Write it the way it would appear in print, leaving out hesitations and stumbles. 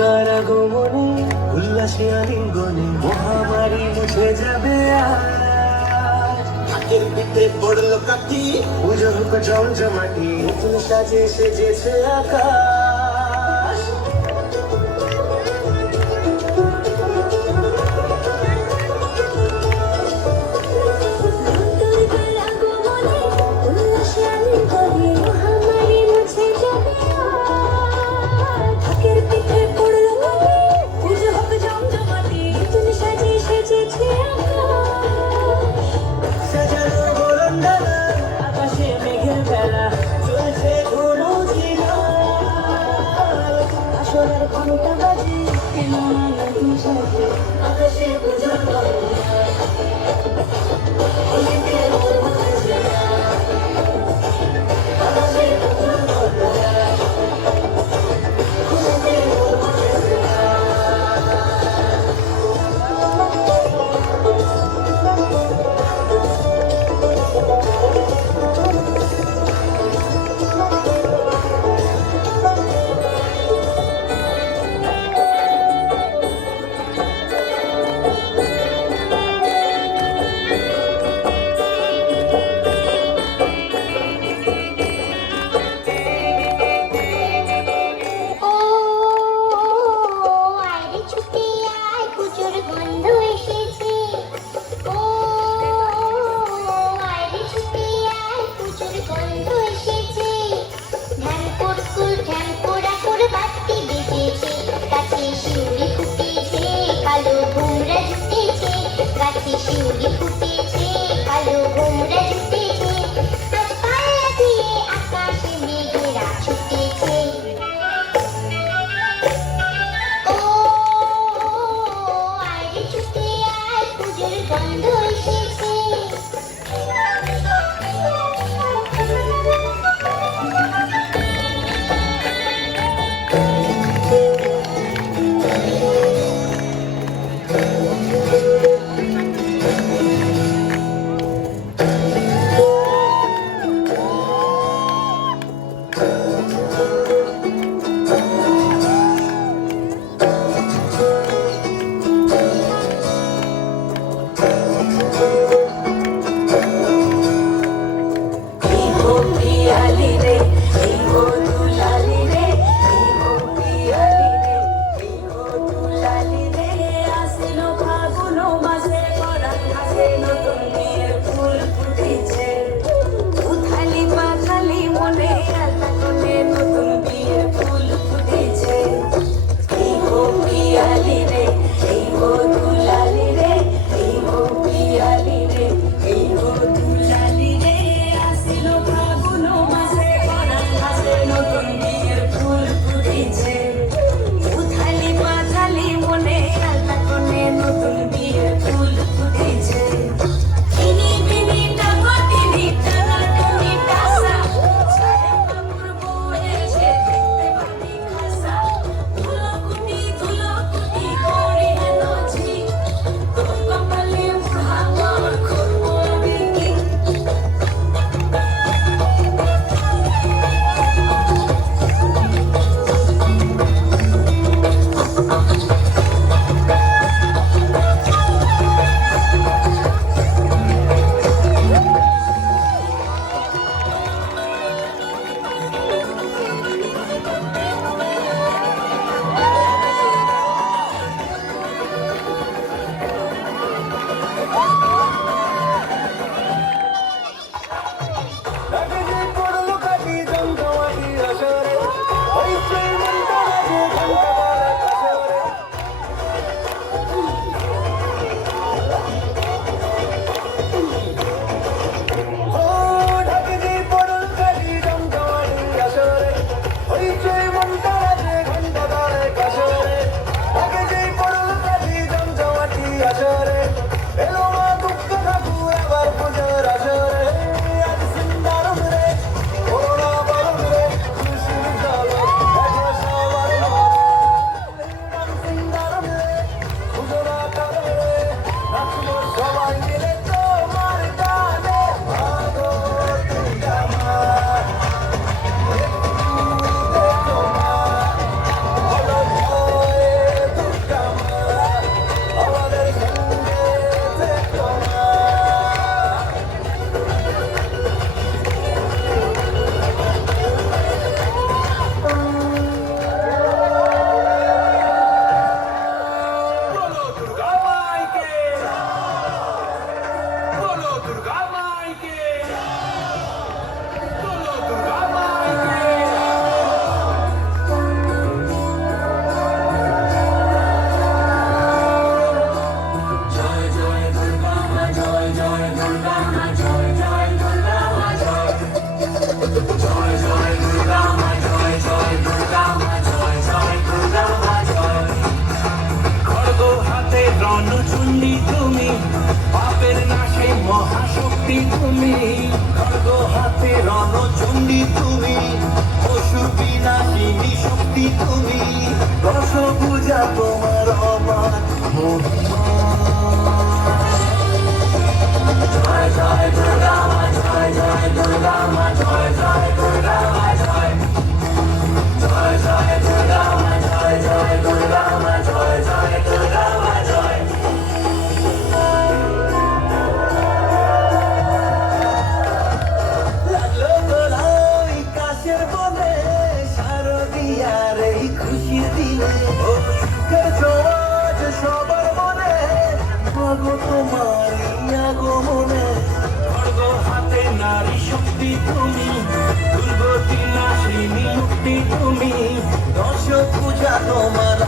কারাগমনে উল্লাসে আলিঙ্গনে মহামারী মুছে যাবে আর হাতের পিঠে পড়লো কাঠি, পুজো হোক জমজমাটি নতুন সাজে সেজেছে আকাশ। সাজানো বরণডালা, আকাশে মেঘের বেলা, চলছে ধনুচিনাল। আসরের ঘণ্টা বাজে, এলো নতুন সাজে, আকাশে পুজোর বরণডালা। অলিতে ওর মধ্যে আকাশে পুজোর বরণডালা। অলিতে ওর মধ্যে তুমি, খড়গ হাতে রণচণ্ডী তুমি, অসুর বিনাশিনী শক্তি তুমি, দশভুজা তোমার অপার মহিমা। জয় জয় দুর্গা মা, জয় জয় দুর্গা মা, জয় জয় দুর্গা মা, জয় জয় জয় দুর্গা মা, জয় জয় দুর্গা মা, জয় জয় দুর্গা মা, জয়। লাগলো দোলাই কাশের বনে, শারদিয়ার এই খুশির দিনে, ও সুখের ছোঁয়া যে সবার মনে, মাগো তোমার এই আগমনে। খড়গ হাতে নারী শক্তি তুমি, দুর্গতি নাশিনী মুক্তি তুমি, দশ পূজা তোমার